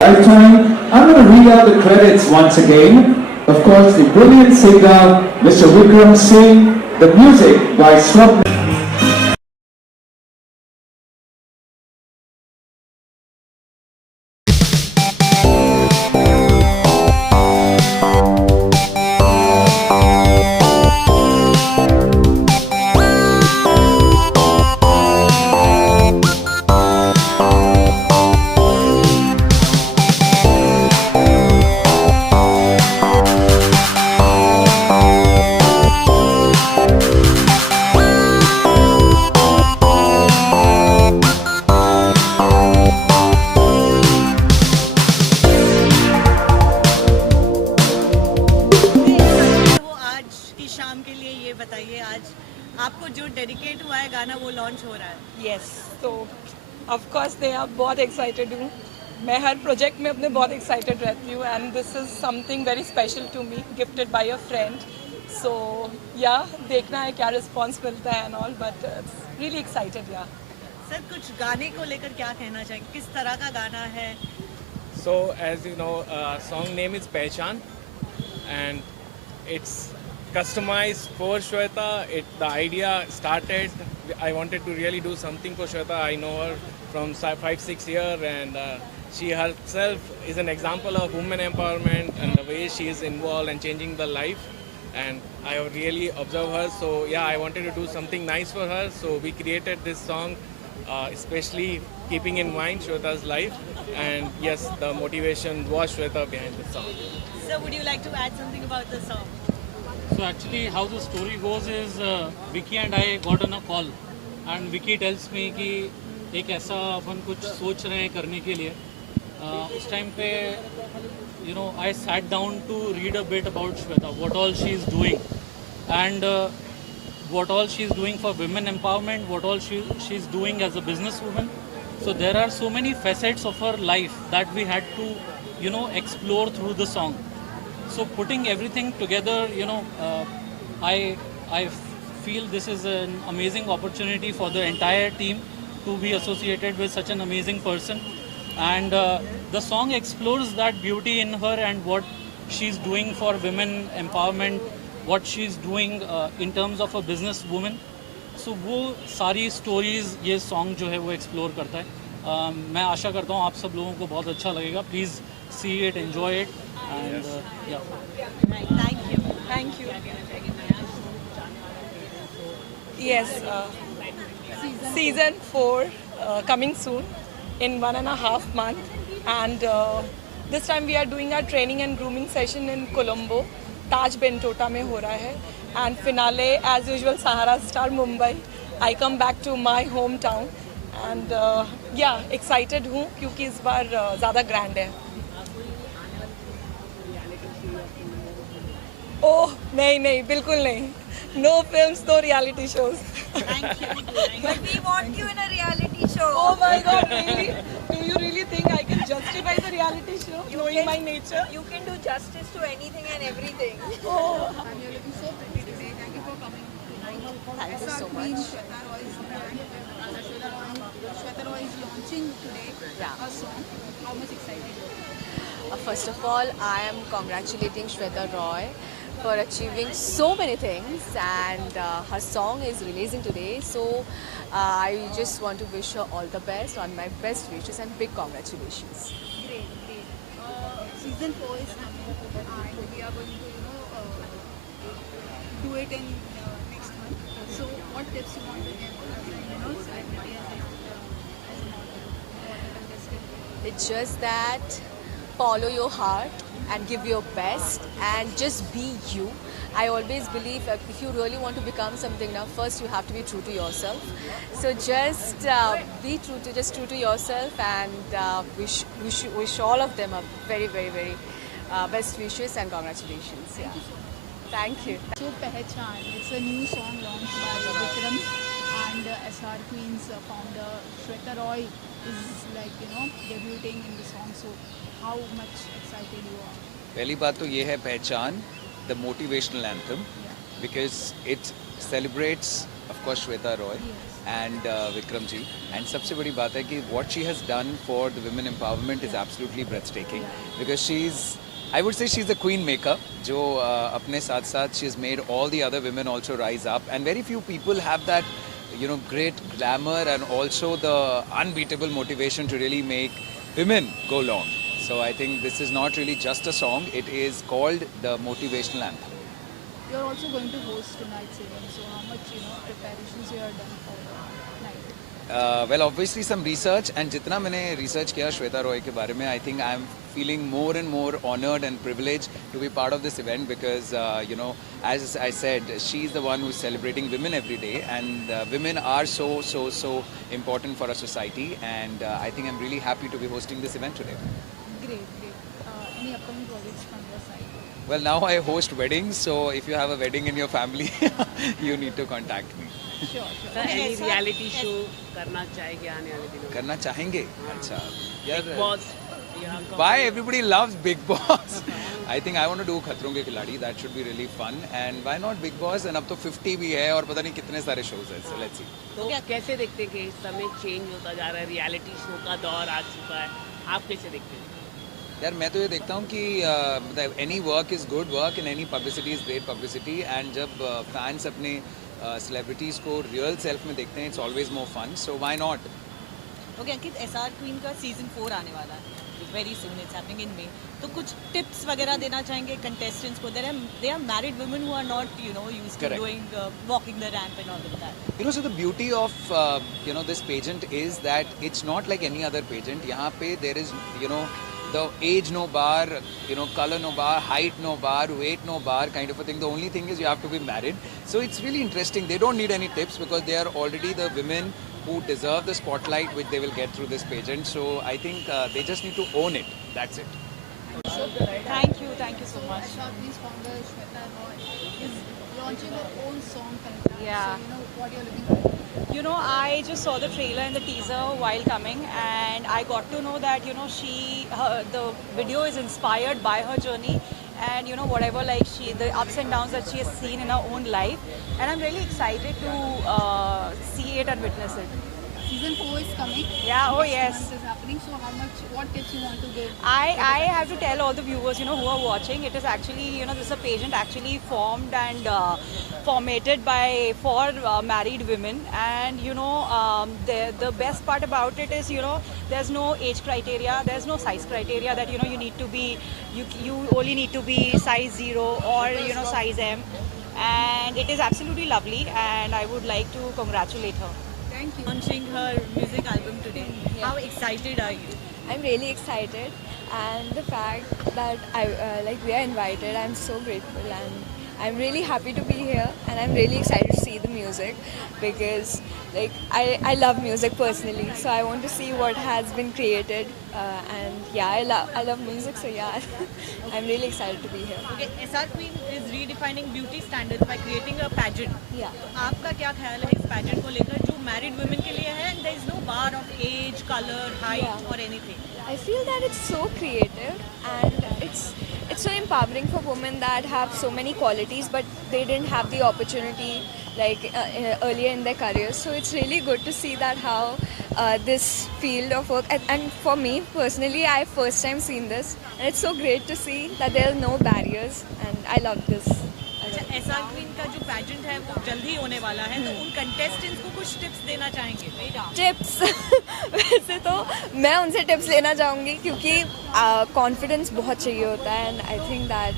Lifetime. I'm going to read out the credits once again. Of course, the brilliant singer, Mr. Vikram Singh, the music by Swapna. बताइए आज आपको जो dedicate हुआ है गाना वो लॉन्च हो रहा है। यस, तो ऑफ कोर्स मैं अब बहुत एक्साइटेड हूँ मैं हर प्रोजेक्ट में अपने बहुत एक्साइटेड रहती हूँ and this is something very special to me, gifted by a friend. So yeah देखना है क्या रिस्पॉन्स मिलता है and all, but really excited. Yeah sir कुछ गाने को लेकर क्या कहना चाहेंगे, किस तरह का गाना है? So, as you know, song name is Pehchan, and it's customized for Shweta. The idea started. I wanted to really do something for Shweta. I know her from 5-6 years, and she herself is an example of women empowerment and the way she is involved and changing the life. And I have really observed her. So yeah, I wanted to do something nice for her. So we created this song. Especially keeping in mind Shweta's life, and yes, the motivation was Shweta behind the song. Sir, would you like to add something about the song? So actually how the story goes is Vicky and I got on a call and Vicky tells me कि एक ऐसा अपन कुछ सोच रहे हैं करने के लिए. उस टाइम पे I sat down to read a bit about Shweta, what all she is doing, and what all she is doing for women empowerment, what all she is doing as a businesswoman. So there are so many facets of her life that we had to explore through the song. So putting everything together, I feel this is an amazing opportunity for the entire team to be associated with such an amazing person. And the song explores that beauty in her and what she's doing for women empowerment, what she's doing in terms of a business woman. So वो सारी stories ये song जो है वो explore करता है. मैं आशा करता हूँ आप सब लोगों को बहुत अच्छा लगेगा. Please see it, enjoy it, and yeah. Right, thank you. Thank you. Yes, season 4 coming soon in 1.5 months, and this time we are doing our training and grooming session in Colombo. Taj Bentota में हो रहा है, and finale as usual Sahara star Mumbai. I come back to my home town and yeah excited हूँ क्योंकि इस बार ज़्यादा grand है. ओह नहीं बिल्कुल नहीं. No films, no reality shows. Thank you. But we want you in a reality show. Oh my God, really? Do you really think I can justify the reality show, knowing my nature? You can do justice to anything and everything. Oh, And you're looking so pretty today. Thank you for coming tonight. Thank you so Queen much. Shweta Roy's brand. Shweta Roy is launching today Yeah. a song. How much excited? First of all, I am congratulating Shweta Roy for achieving so many things, and her song is releasing today. So I just want to wish her all the best, on my best wishes, and big congratulations. Great. Season 4 is coming and we are going to, do it in next month. So what tips you want to give, celebrity as a model? It's just that follow your heart and give your best and just be you. I always believe that if you really want to become something now, first you have to be true to yourself. So just be true to yourself, and wish all of them a very, very, very best wishes and congratulations. Yeah. Thank you. So Pehchan, it's a new song launched by Vikram, and SR Queen's founder Shweta Roy is debuting in the song. So how much excited you are? पहली बात तो ये है Pehchaan, the motivational anthem, because it celebrates of course Shweta Roy and Vikram ji. And सबसे बड़ी बात है कि what she has done for the women empowerment is absolutely breathtaking, because she is, I would say she is a queen maker, जो अपने साथ साथ she is made all the other women also rise up, and very few people have that great glamour and also the unbeatable motivation to really make women go long. So I think this is not really just a song, it is called the motivational anthem. You're also going to host tonight's event. So how much preparations you have done for the night? Well, obviously some research, and जितना मैंने research किया श्वेता रॉय के बारे में, I think I'm feeling more and more honored and privileged to be part of this event because, as I said, she's the one who's celebrating women every day, and women are so important for our society, and I think I'm really happy to be hosting this event today. Great. Any upcoming projects from your side? Well, now I host weddings, so if you have a wedding in your family, you need to contact me. Sure. Any reality show करना चाहेंगे आने वाले दिनों में? करना चाहेंगे? अच्छा यार, boss Why everybody loves Big Boss? I think I want to do Khatron Ke Khiladi. That should be really fun. And why not Big Boss? And अब तो 50 भी है और पता नहीं कितने सारे shows हैं. So let's see. तो कैसे देखते हैं कि इस समय चेंज होता जा रहा है, रियलिटी शो का दौर आ चुका है, आप कैसे देखते हैं? यार मैं तो ये देखता हूँ कि any work is good work and any publicity is great publicity. And जब फैंस अपने सेलिब्रिटीज़ को रियल सेल्फ में देखते हैं, it's always more fun. So why not. Okay Ankit, SR Queen का सीजन 4 आने वाला है very soon. It's happening in May. तो कुछ टिप्स वगैरह देना चाहेंगे कंटेस्टेंट्स को? They are married women who are not used to doing walking the ramp and all of that. You know, so the beauty of this pageant is that it's not like any other pageant. यहाँ पे there is the age no bar, color no bar, height no bar, weight no bar kind of a thing. The only thing is you have to be married. So it's really interesting. They don't need any tips because they are already the women who deserve the spotlight which they will get through this pageant. So I think they just need to own it. That's it. Thank you so much. Shopkeep's founder Shweta Roy is launching her own song contest. Yeah. So what you're looking for? I just saw the trailer and the teaser while coming, and I got to know that the video is inspired by her journey, and whatever the ups and downs that she has seen in her own life, and I'm really excited to see it and witness it. Season 4 is coming. Yeah, oh yes. This is happening. So what tips you want to give? I have to tell all the viewers, who are watching, it is actually, this is a pageant actually formed and formatted for married women, and the best part about it is, there's no age criteria, there's no size criteria that you need to be, you only need to be size 0 or size M, and it is absolutely lovely, and I would like to congratulate her. Thank you. Launching her music album today. Yeah. How excited are you? I'm really excited, and the fact that we are invited, I'm so grateful, and I'm really happy to be here, and I'm really excited to see the music because I love music personally, so I want to see what has been created, and yeah, I love music, so yeah, I'm really excited to be here. Okay, SR Queen is redefining beauty standards by creating a pageant. Yeah. तो आपका क्या ख्याल है इस pageant को लेकर जो married women के लिए है, and there is no bar of age, color, height Yeah. or anything. I feel that it's so creative, and it's so empowering for women that have so many qualities but they didn't have the opportunity earlier in their careers. So it's really good to see that how this field of work, and for me personally, I first time seen this, and it's so great to see that there are no barriers, and I love this. SR Queen का जो pageant है वो जल्द ही होने वाला है, तो उन contestants को कुछ tips देना चाहेंगे? टिप्स वैसे तो मैं उनसे टिप्स लेना चाहूँगी क्योंकि कॉन्फिडेंस बहुत चाहिए होता है, and I think that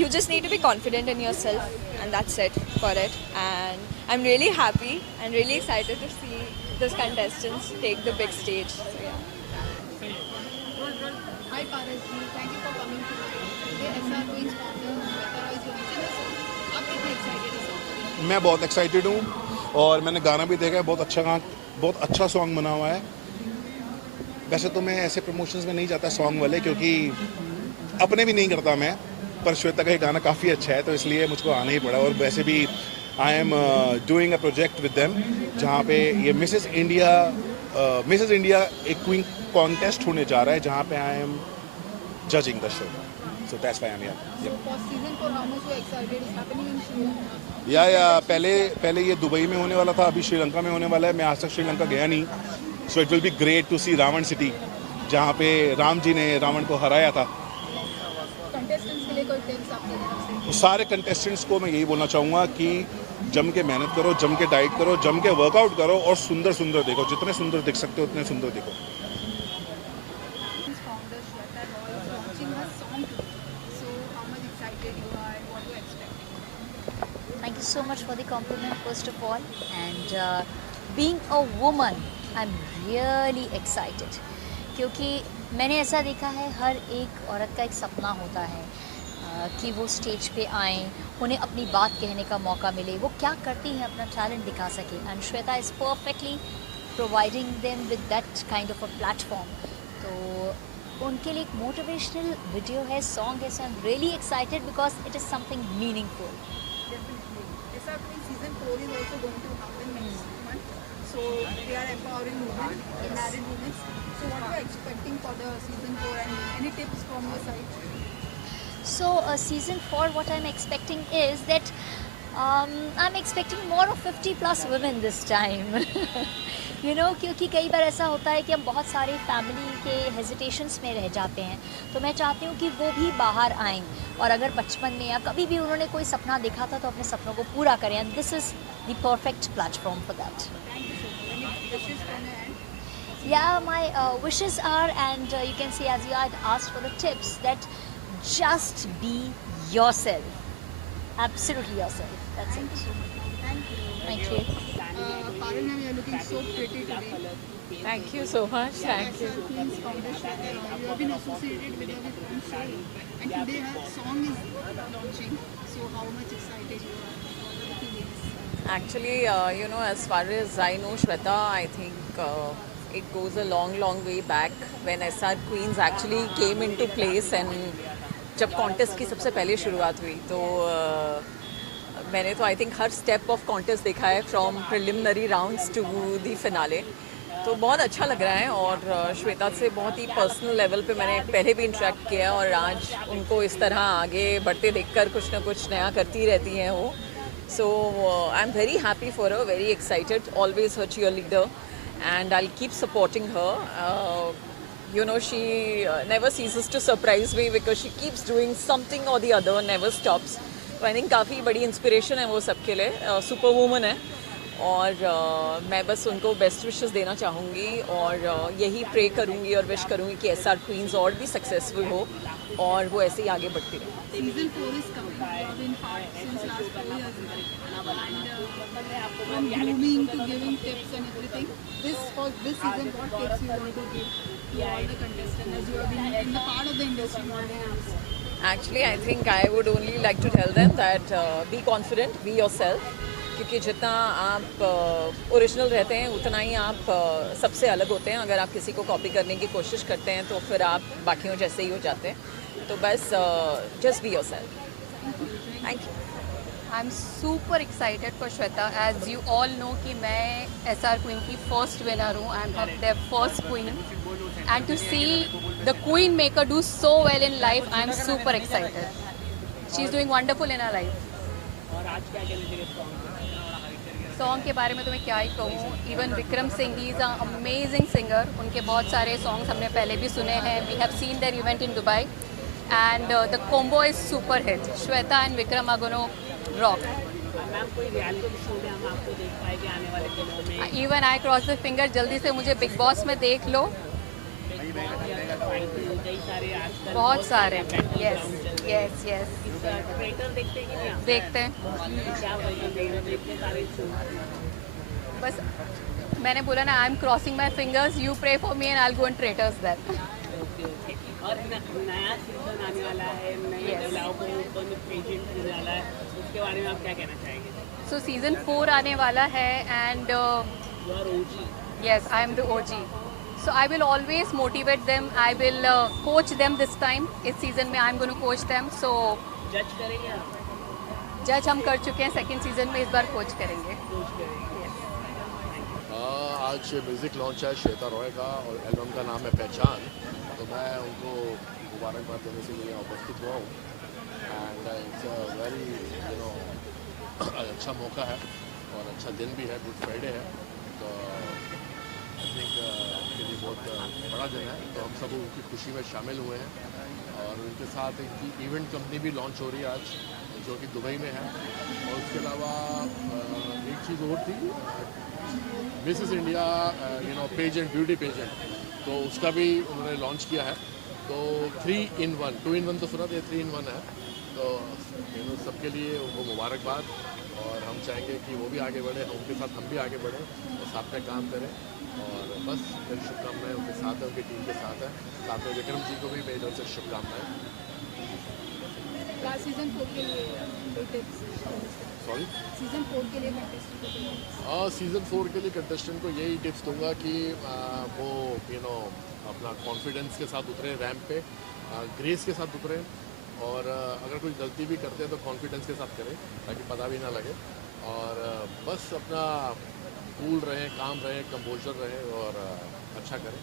you just need to be confident in yourself, and that's it for it. And I'm really happy and really excited to see those contestants take the big stage. So yeah. Hi Paras ji, thank you for coming today. SR Queen's founder Shweta Roy is launching her song. आप कितने excited हैं song को लेकर? मैं बहुत excited हूँ और मैंने गाना भी देखा है. बहुत अच्छा सॉन्ग बना हुआ है. वैसे तो मैं ऐसे प्रमोशंस में नहीं जाता सॉन्ग वाले, क्योंकि अपने भी नहीं करता मैं, पर श्वेता का ये गाना काफ़ी अच्छा है तो इसलिए मुझको आना ही पड़ा. और वैसे भी I am doing a project with them जहाँ पे ये मिसेस इंडिया एक क्वीन कॉन्टेस्ट होने जा रहा है जहाँ पे I am judging the show. So that's why I am here. For season 4, how much you excited is happening in Sri Lanka? या पहले ये दुबई में होने वाला था, अभी श्रीलंका में होने वाला है. मैं आज तक श्रीलंका गया नहीं. So it will be great to see Ravan city जहाँ पे राम जी ने रावण को हराया था. Contestants के लिए कोई tips आपकी तरफ से? तो सारे कंटेस्टेंट्स को मैं यही बोलना चाहूँगा कि जम के मेहनत करो, जम के डाइट करो, जम के वर्कआउट करो और सुंदर देखो. जितने सुंदर दिख सकते हो उतने सुंदर दिखो. Founder Shweta Roy is launching her song today. So how much excited you are and what you expect? Thank you so much for the compliment first of all, and being a woman I'm really excited क्योंकि मैंने ऐसा देखा है हर एक औरत का एक सपना होता है कि वो स्टेज पे आएँ, उन्हें अपनी बात कहने का मौका मिले, वो क्या करती हैं अपना टैलेंट दिखा सके, and Shweta is perfectly providing them with that kind of a platform. तो उनके लिए एक मोटिवेशनल वीडियो है, सॉन्ग है, so I am really excited because it is something meaningful. Definitely. SR Queen season 4 is also going to happen next month. So they are empowering women, married women. So what are you expecting for the season 4 and any tips from your side? So season 4, what I'm expecting is that I'm expecting more of 50 plus women this time. You know, क्योंकि कई बार ऐसा होता है कि हम बहुत सारे family के हेजिटेशंस में रह जाते हैं, तो मैं चाहती हूँ कि वो भी बाहर आएँ और अगर बचपन में या कभी भी उन्होंने कोई सपना देखा था तो अपने सपनों को पूरा करें, and this is the perfect platform for that. Yeah, my wishes are, and you can see, as you had asked for the tips, that just be yourself, absolutely yourself. That's it. Thank you. Parul ma'am, you are looking so pretty today. Thank you so much. Thank you. SR Queens Foundation. You have been associated with her with one show, and today her song is launching. So how much excited you are? What are the feelings? Actually, you know, as far as I know, Shweta, I think it goes a long way back when SR Queens actually came into place, and जब contest की सबसे पहले शुरुआत हुई तो मैंने तो I think हर स्टेप ऑफ कॉन्टेस्ट देखा है, from preliminary rounds to the finale. तो बहुत अच्छा लग रहा है और श्वेता से बहुत ही पर्सनल लेवल पे मैंने पहले भी इंटरेक्ट किया और आज उनको इस तरह आगे बढ़ते देखकर कुछ ना कुछ नया करती रहती हैं वो. So I am very happy for her, very excited, always her cheer leader, and I'll keep supporting her. You know, she never ceases to surprise me because she keeps doing something or the other, never stops. तो I think काफ़ी बड़ी inspiration है वो सबके लिए, super woman है और मैं बस उनको बेस्ट विशेस देना चाहूँगी और यही प्रे करूँगी और विश करूँगी कि SR Queens और भी सक्सेसफुल हो और वो ऐसे ही आगे बढ़ती रहे. Season 4 is coming. You have been part since last 4 years. And from grooming to giving tips and everything, for this season, what tips you want to give to all the contestants as you have been in the part of the industry more than years? Actually, I think I would only like to tell them that be confident, be yourself. क्योंकि जितना आप original रहते हैं उतना ही आप सबसे अलग होते हैं. अगर आप किसी को कॉपी करने की कोशिश करते हैं तो फिर आप बाकियों जैसे ही हो जाते हैं. तो बस just be yourself. Thank you. I'm super excited for Shweta. As you all know कि मैं SR Queen की first winner हूँ. I'm their first queen. And to see the queen maker do so well in life, I'm super excited. She's doing wonderful in her life. Song के बारे में तो मैं क्या ही कहूँ. Even Vikram Singh, he is a amazing singer. उनके बहुत सारे सॉन्ग्स हमने पहले भी सुने हैं. We have seen their event in Dubai and the combo is super hit. Shweta and Vikram are gonna rock. Even I cross the finger, जल्दी से मुझे बिग बॉस में देख लो. बहुत सारे. यस यस यस देखते हैं. बस मैंने बोला ना, I am crossing my fingers, you pray for me and I will go and traitors that. और नया सीजन आने वाला है, नए महिलाओं को पेजेंट मिलने वाला है, उसके बारे में आप क्या कहना चाहेंगे? सो सीजन 4 आने वाला है and yes, I am the OG. So I will always motivate them. I will coach them this time. इस सीजन में I'm going to coach them. So जज करेंगे आप? जज हम कर चुके हैं सेकंड सीजन में, इस बार कोच करेंगे. आज म्यूज़िक लॉन्च है श्वेता रॉय का और एल्बम का नाम है पहचान. तो मैं उनको मुबारकबाद देने के लिए उपस्थित हुआ हूँ. एंड इट्स अ वेरी अच्छा मौका है और अच्छा दिन भी है, गुड फ्राइडे है. तो आई थिंक के लिए बहुत बड़ा दिन है. तो हम सब उनकी खुशी में शामिल हुए हैं और उनके साथ एक इवेंट कंपनी भी लॉन्च हो रही है आज, जो कि दुबई में है. और उसके अलावा एक चीज़ और थी, Mrs India pageant, beauty pageant, तो उसका भी उन्होंने लॉन्च किया है. तो 3 in 1, 2 in 1 तो सुना था, 3 in 1 है. तो सबके लिए उनको मुबारकबाद और हम चाहेंगे कि वो भी आगे बढ़े, उनके साथ हम भी आगे बढ़ें और साथ में काम करें. और बस मेरी शुभकामनाएं उनके साथ है, उनकी टीम के साथ है. साथ में विक्रम जी को भी मेरी तरफ से शुभकामनाएं. सीजन 4 के लिए कोई टिप्स? सॉरी, सीजन 4 के लिए कंटेस्टेंट सीज़न 4 के लिए कंटेस्टेंट को यही टिप्स दूंगा कि वो अपना कॉन्फिडेंस के साथ उतरें रैंप पे, ग्रेस के साथ उतरें और अगर कोई गलती भी करते हैं तो कॉन्फिडेंस के साथ करें ताकि पता भी ना लगे. और बस अपना कूल रहें, काम रहें, कंपोजर रहें और अच्छा करें.